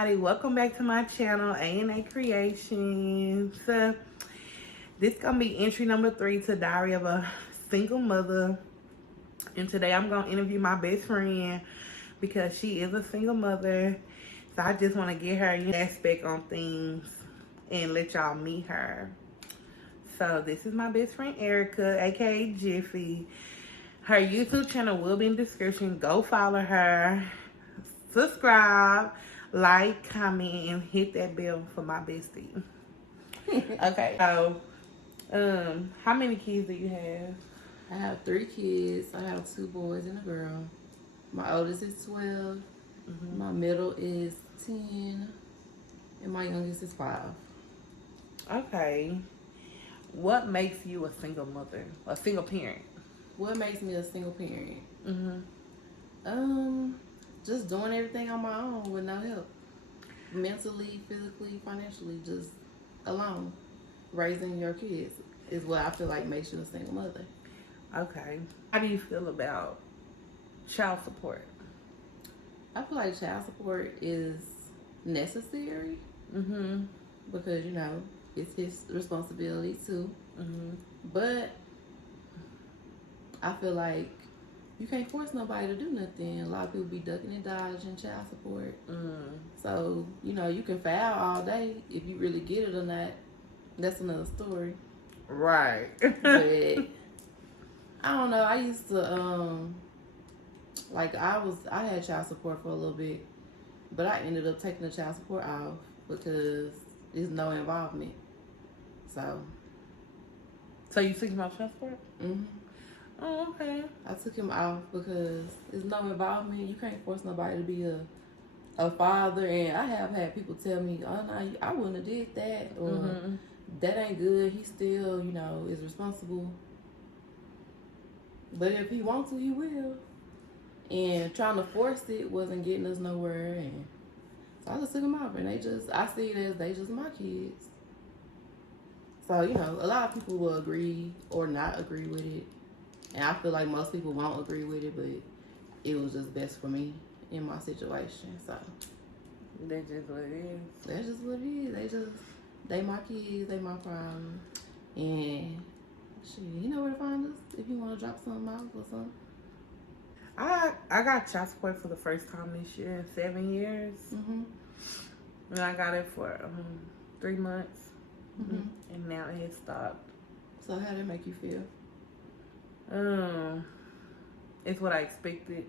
everybody, welcome back to my channel, A&A Creations. This gonna be entry number 3 to Diary of a Single Mother. And today I'm gonna interview my best friend because she is a single mother. So I just wanna get her aspect on things and let y'all meet her. So this is my best friend Erica, aka Jiffy. Her YouTube channel will be in the description. Go follow her. Subscribe, like, comment, and hit that bell for my bestie. Okay, so how many kids do you have? I have 3 kids. I have 2 boys and a girl. My oldest is 12. My middle is 10. And my youngest is 5. Okay. What makes you a single mother? A single parent? What makes me a single parent? Just doing everything on my own with no help. Mentally, physically, financially, just alone. Raising your kids is what I feel like makes you a single mother. Okay. How do you feel about child support? I feel like child support is necessary. Because, you know, it's his responsibility too. But I feel like you can't force nobody to do nothing. A lot of people be ducking and dodging child support. So, you know, you can file all day. If you really get it or not, that's another story. Right. But I don't know. I used to, like I had child support for a little bit, but I ended up taking the child support off because there's no involvement. So you took him off child support? Oh, okay. I took him off because there's no involvement. You can't force nobody to be a father. And I have had people tell me, oh, no, I wouldn't have did that. Or that ain't good. He still, you know, is responsible. But if he wants to, he will. And trying to force it wasn't getting us nowhere. And so I just took him off. And I see it as they just my kids. So, you know, a lot of people will agree or not agree with it. And I feel like most people won't agree with it, but it was just best for me in my situation. So That's just what it is. That's just what it is. They my kids, they my problem. And shit, you know where to find us if you want to drop something off or something. I got child support for the first time this year in 7 years. And I got it for 3 months. And now it has stopped. So how did it make you feel? It's what I expected.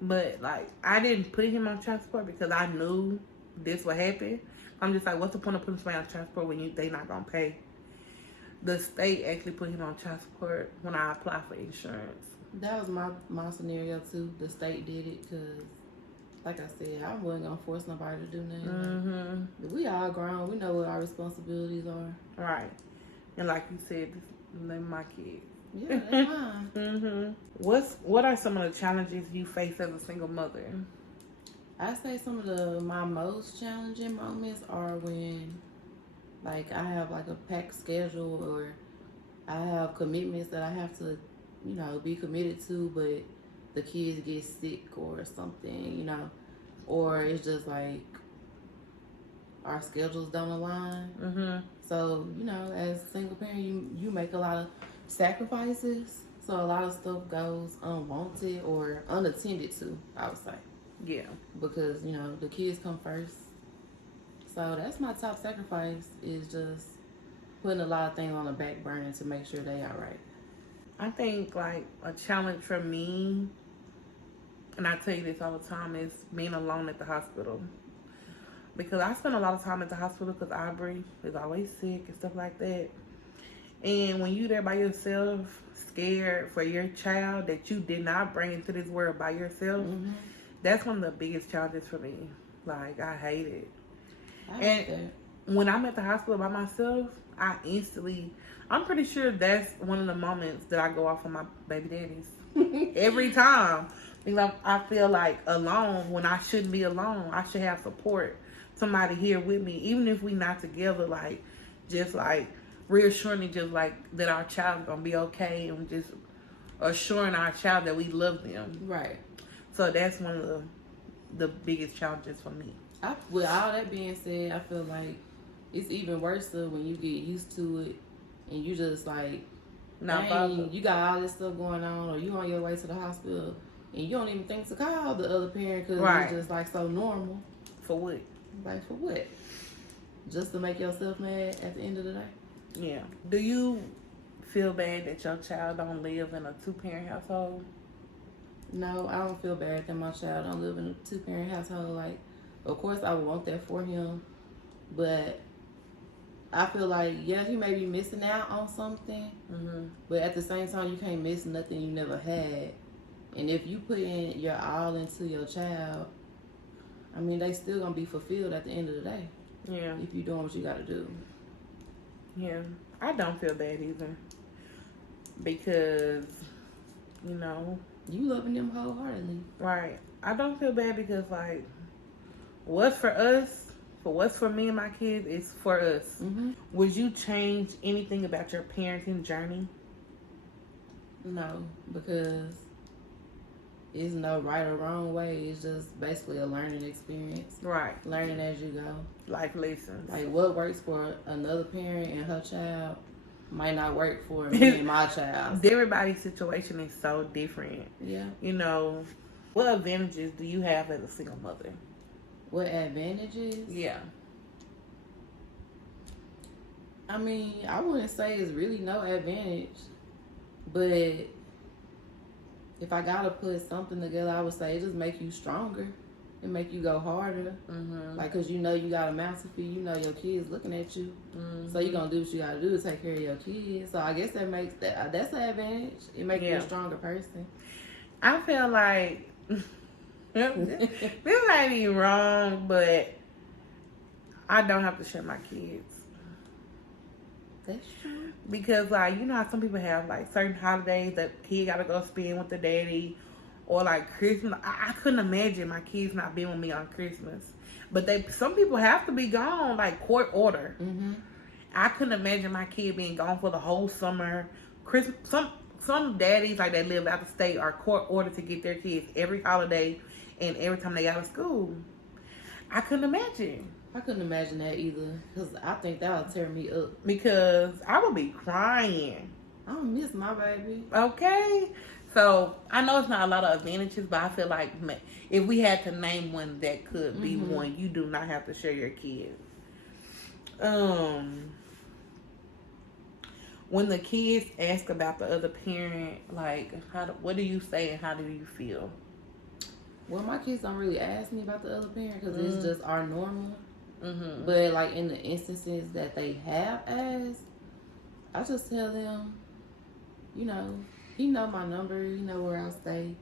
But like I didn't put him on child support because I knew this would happen. I'm just like, what's the point of putting somebody on child support when they not gonna pay? The state actually put him on child support when I applied for insurance. That was my scenario too. The state did it because, like I said, I wasn't gonna force nobody to do nothing. We all grown. We know what our responsibilities are. Right. And like you said, they're my kids. Yeah, that's fine. What are some of the challenges you face as a single mother? I say some of my most challenging moments are when, like, I have like a packed schedule or I have commitments that I have to, you know, be committed to, but the kids get sick or something, you know, or it's just like our schedules don't align. So, you know, as a single parent, you make a lot of sacrifices. So a lot of stuff goes unwanted or unattended to, I would say. Yeah. Because, you know, the kids come first. So that's my top sacrifice, is just putting a lot of things on the back burner to make sure they all right. I think like a challenge for me, and I tell you this all the time, is being alone at the hospital. Because I spend a lot of time at the hospital because Aubrey is always sick and stuff like that. And when you there by yourself, scared for your child that you did not bring into this world by yourself, that's one of the biggest challenges for me. Like, I hate it. When I'm at the hospital by myself, I'm pretty sure that's one of the moments that I go off on my baby daddies. Every time. Because I feel like alone when I shouldn't be alone. I should have support. Somebody here with me. Even if we not together, like, just like reassuring just like that our child's gonna be okay, and just assuring our child that we love them. Right. So that's one of the biggest challenges for me. With all that being said, I feel like it's even worse when you get used to it and you just like, Not dang, bothered. you got all this stuff going on, or you on your way to the hospital and you don't even think to call the other parent because Right. it's just like so normal. For what? Like for what? Just to make yourself mad at the end of the day? Yeah. Do you feel bad that your child don't live in a 2-parent household? No, I don't feel bad that my child don't live in a 2-parent household. Like, of course I would want that for him, but I feel like, yeah, he may be missing out on something, but at the same time, you can't miss nothing you never had. And if you put in your all into your child, I mean, they still gonna be fulfilled at the end of the day. Yeah. If you're doing what you gotta do. Yeah. I don't feel bad either. Because, you know. You loving them wholeheartedly. Right. I don't feel bad because, like, what's for us, for what's for me and my kids, is for us. Would you change anything about your parenting journey? No, because it's no right or wrong way. It's just basically a learning experience. Right. Learning as you go. Life lessons. Like what works for another parent and her child might not work for me and my child. Everybody's situation is so different. Yeah. You know, what advantages do you have as a single mother? What advantages? Yeah. I mean, I wouldn't say it's really no advantage, but if I gotta put something together, I would say it just make you stronger. It make you go harder. Like, cause you know you got a mouth to feed. You know your kids looking at you, so you gonna do what you gotta do to take care of your kids. So I guess that makes that's an advantage. It makes you a stronger person. I feel like this might be wrong, but I don't have to share my kids. That's true. Because, like, you know how some people have, like, certain holidays that kid got to go spend with the daddy. Or, like, Christmas. I couldn't imagine my kids not being with me on Christmas. But some people have to be gone, like, court order. I couldn't imagine my kid being gone for the whole summer. Christmas. Some daddies, like, that live out of state are court ordered to get their kids every holiday and every time they out of school. I couldn't imagine. I couldn't imagine that either, because I think that would tear me up. Because I would be crying. I don't miss my baby. Okay. So, I know it's not a lot of advantages, but I feel like if we had to name one that could be one, you do not have to share your kids. When the kids ask about the other parent, like, what do you say and how do you feel? Well, my kids don't really ask me about the other parent because it's just our normal. But like in the instances that they have asked, I just tell them, you know, he know my number, he know where I stay,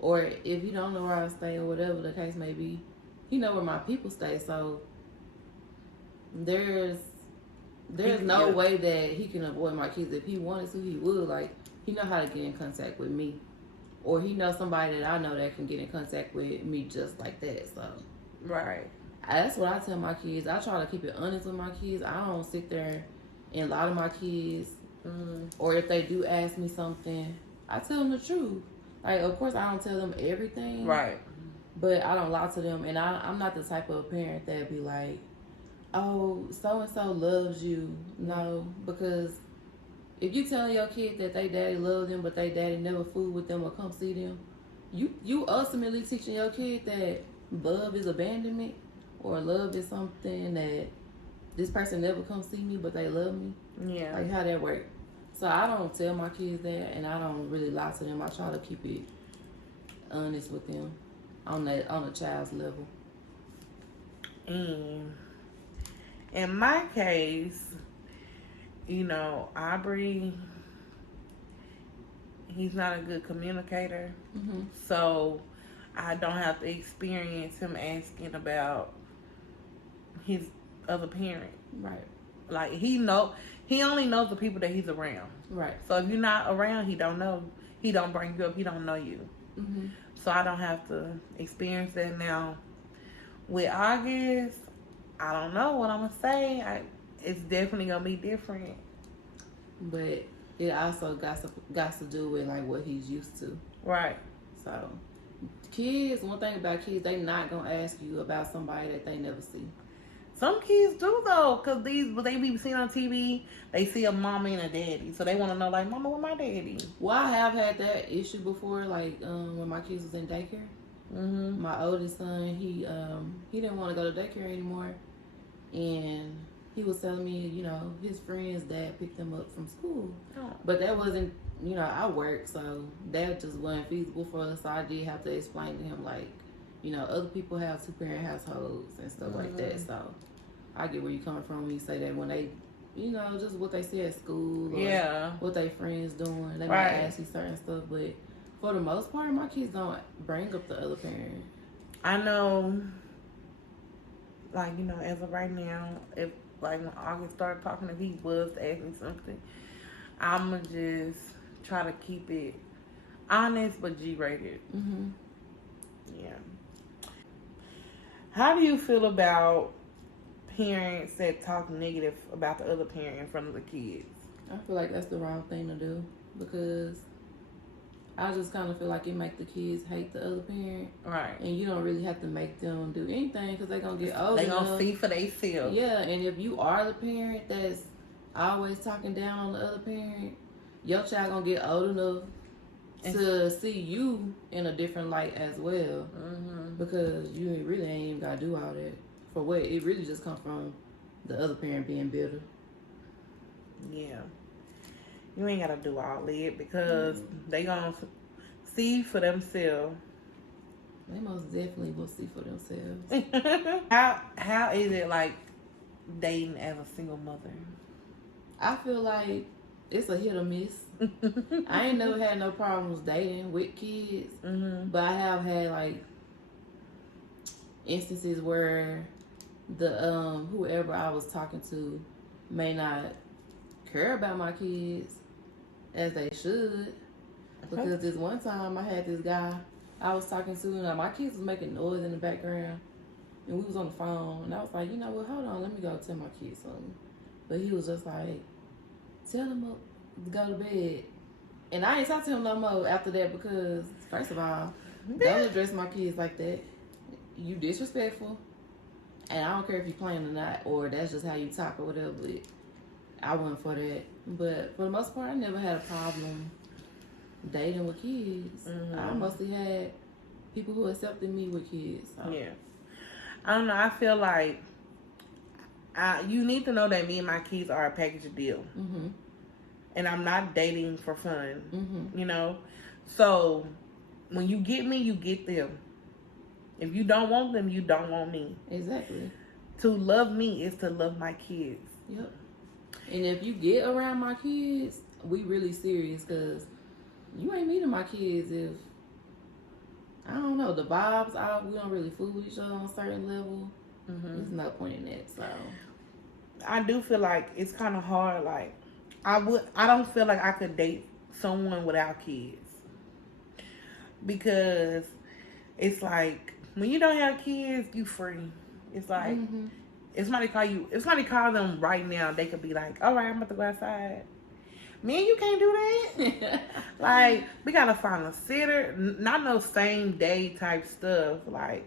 or if he don't know where I stay or whatever the case may be, he know where my people stay. So there's no way that he can avoid my kids. If he wanted to, he would. Like, he know how to get in contact with me, or he knows somebody that I know that can get in contact with me just like that. So right. That's what I tell my kids. I try to keep it honest with my kids. I don't sit there and lie to my kids. Or if they do ask me something, I tell them the truth. Like, of course, I don't tell them everything. Right. But I don't lie to them. And I'm not the type of parent that be like, oh, so-and-so loves you. No, because if you tell your kid that they daddy love them, but they daddy never fool with them or come see them, you ultimately teaching your kid that love is abandonment. Or love is something that this person never come see me, but they love me. Yeah. Like, how that work? So I don't tell my kids that, and I don't really lie to them. I try to keep it honest with them on a child's level. In my case, you know, Aubrey, he's not a good communicator. So I don't have to experience him asking about his other parent. Right. Like, he only knows the people that he's around. Right. So if you're not around, he don't know. He don't bring you up. He don't know you. So I don't have to experience that now. With August, I don't know what I'm gonna say. It's definitely gonna be different. But it also got to do with like what he's used to. Right. So Kids, one thing about kids, they not gonna ask you about somebody that they never see. Some kids do though, cause they be seen on TV. They see a mama and a daddy, so they want to know like, mama, where my daddy? Well, I have had that issue before, like when my kids was in daycare. Mm-hmm. My oldest son, he didn't want to go to daycare anymore, and he was telling me, you know, his friend's dad picked him up from school, but that wasn't, you know, I work, so that just wasn't feasible for us. So I did have to explain to him, like, you know, other people have 2-parent households and stuff like that. So I get where you coming from when you say that when they, you know, just what they see at school, or what they friends doing, they might ask you certain stuff, but for the most part, my kids don't bring up the other parent. I know, like, you know, as of right now, if like when August started talking, if he was to ask me something, I'ma just try to keep it honest but G-rated. Mm-hmm. Yeah. How do you feel about parents that talk negative about the other parent in front of the kids? I feel like that's the wrong thing to do, because I just kind of feel like it make the kids hate the other parent. Right. And you don't really have to make them do anything, because they're going to get older. They're going to see for themselves. Yeah, and if you are the parent that's always talking down on the other parent, your child going to get old enough to see you in a different light as well. Mm-hmm. Because you really ain't even got to do all that. For what? It really just comes from the other parent being bitter. Yeah. You ain't gotta do all that, because they gonna see for themselves. They most definitely will see for themselves. How is it like dating as a single mother? I feel like it's a hit or miss. I ain't never had no problems dating with kids, but I have had like instances where the whoever I was talking to may not care about my kids as they should. Because this one time I had this guy I was talking to, and my kids was making noise in the background, and we was on the phone, and I was like, you know what, hold on, let me go tell my kids something. But he was just like, tell them to go to bed. And I ain't talk to him no more after that, because first of all, don't address my kids like that. You disrespectful, and I don't care if you playing or not, or that's just how you talk or whatever, but I wasn't for that. But for the most part, I never had a problem dating with kids. I mostly had people who accepted me with kids. So. Yeah. I don't know. I feel like you need to know that me and my kids are a package deal. And I'm not dating for fun. You know? So when you get me, you get them. If you don't want them, you don't want me. Exactly. To love me is to love my kids. Yep. And if you get around my kids, we really serious, because you ain't meeting my kids if, I don't know, the vibes out, we don't really fool with each other on a certain level. There's no point in that. So I do feel like it's kind of hard. Like I don't feel like I could date someone without kids, because it's like when you don't have kids, you free. It's like if somebody call them right now, they could be like, all right, I'm about to go outside. Me and you can't do that. Like, we gotta find a sitter. Not no same day type stuff. Like,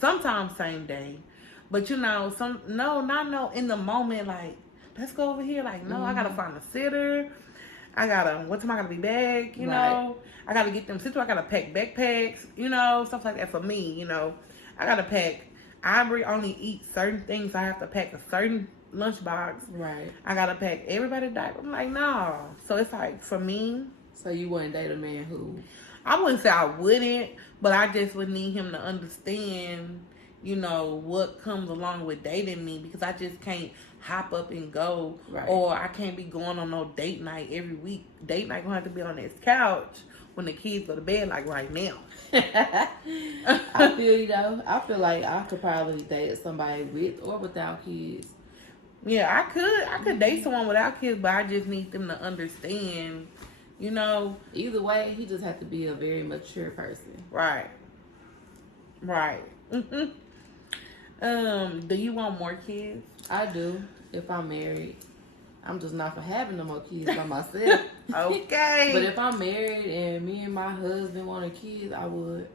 sometimes same day, but you know, in the moment. Like, let's go over here. Like, no, I gotta find a sitter. What time I gotta be back? You know, I gotta get them sitter. I gotta pack backpacks. You know, stuff like that for me. You know, I gotta pack. Aubrey only eats certain things. I have to pack a certain lunchbox. Right. I gotta pack everybody's diaper. I'm like, no. So it's like, for me. So you wouldn't date a man who? I wouldn't say I wouldn't, but I just would need him to understand, you know, what comes along with dating me, because I just can't hop up and go. Right. Or I can't be going on no date night every week. Date night gonna have to be on this couch when the kids go to bed, like right now. I feel you though. I feel like I could probably date somebody with or without kids. Yeah, I could date someone without kids, but I just need them to understand, you know. Either way, he just have to be a very mature person. Right. Do you want more kids? I do. If I'm married, I'm just not for having no more kids by myself. Okay. But if I'm married and me and my husband wanted kids, I would.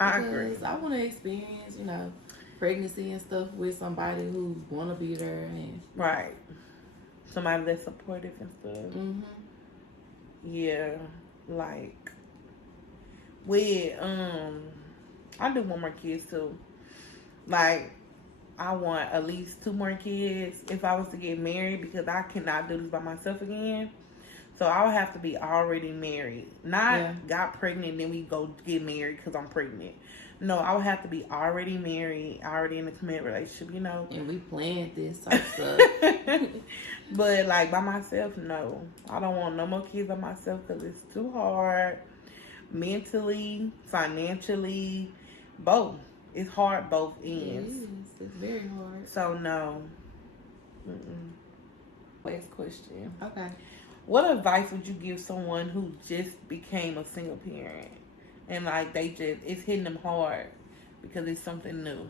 I agree. Because I want to experience, you know, pregnancy and stuff with somebody who want to be there. And Right. Somebody that's supportive and stuff. mm-hmm. Yeah. Like, with, I do want more kids too. Like, I want at least 2 more kids if I was to get married, because I cannot do this by myself again. So I would have to be already married. Not got pregnant and then we go get married because I'm pregnant. No, I would have to be already married, already in a committed relationship, you know. And we planned this type of stuff. But like by myself, no. I don't want no more kids by myself because it's too hard. Mentally, financially, both. It's hard both ends. It is. It's very hard. So no. Last question. Okay. What advice would you give someone who just became a single parent and like it's hitting them hard because it's something new?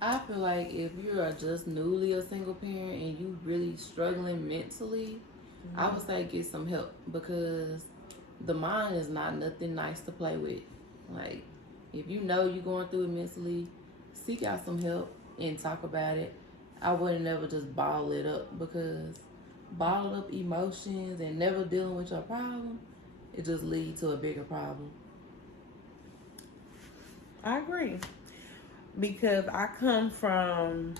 I feel like if you are just newly a single parent and you really struggling mentally, I would say get some help, because the mind is not nothing nice to play with. Like, if you know you're going through it mentally, seek out some help and talk about it. I wouldn't never just bottle it up, because bottled up emotions and never dealing with your problem, it just leads to a bigger problem. I agree, because I come from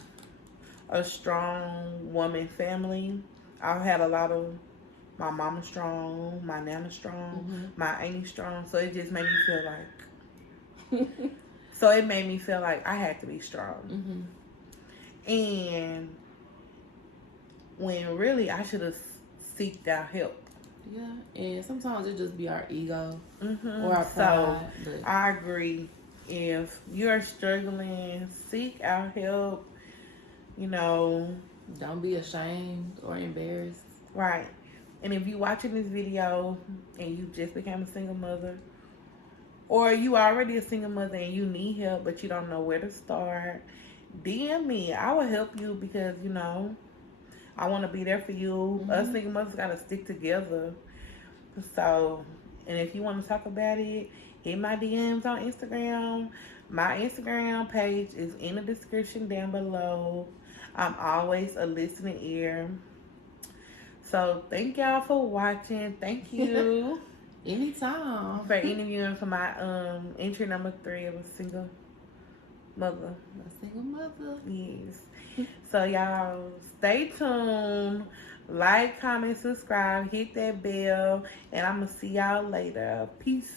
a strong woman family. I've had a lot of, my mama strong, my nana strong, my auntie strong, so it just made me feel like it made me feel like I had to be strong. And when really I should have seeked out help. Yeah, and sometimes it just be our ego or our pride. So I agree. If you're struggling, seek out help. You know, don't be ashamed or embarrassed. Right. And if you're watching this video and you just became a single mother, or you already a single mother and you need help but you don't know where to start, DM me. I will help you, because you know I want to be there for you. Us single mothers gotta stick together. So, and if you want to talk about it, hit my DMs on Instagram. My Instagram page is in the description down below. I'm always a listening ear. So thank y'all for watching. Thank you. Anytime. For interviewing for my entry number 3 of a single mother. A single mother. Yes. So y'all stay tuned. Like, comment, subscribe, hit that bell, and I'm gonna see y'all later. Peace.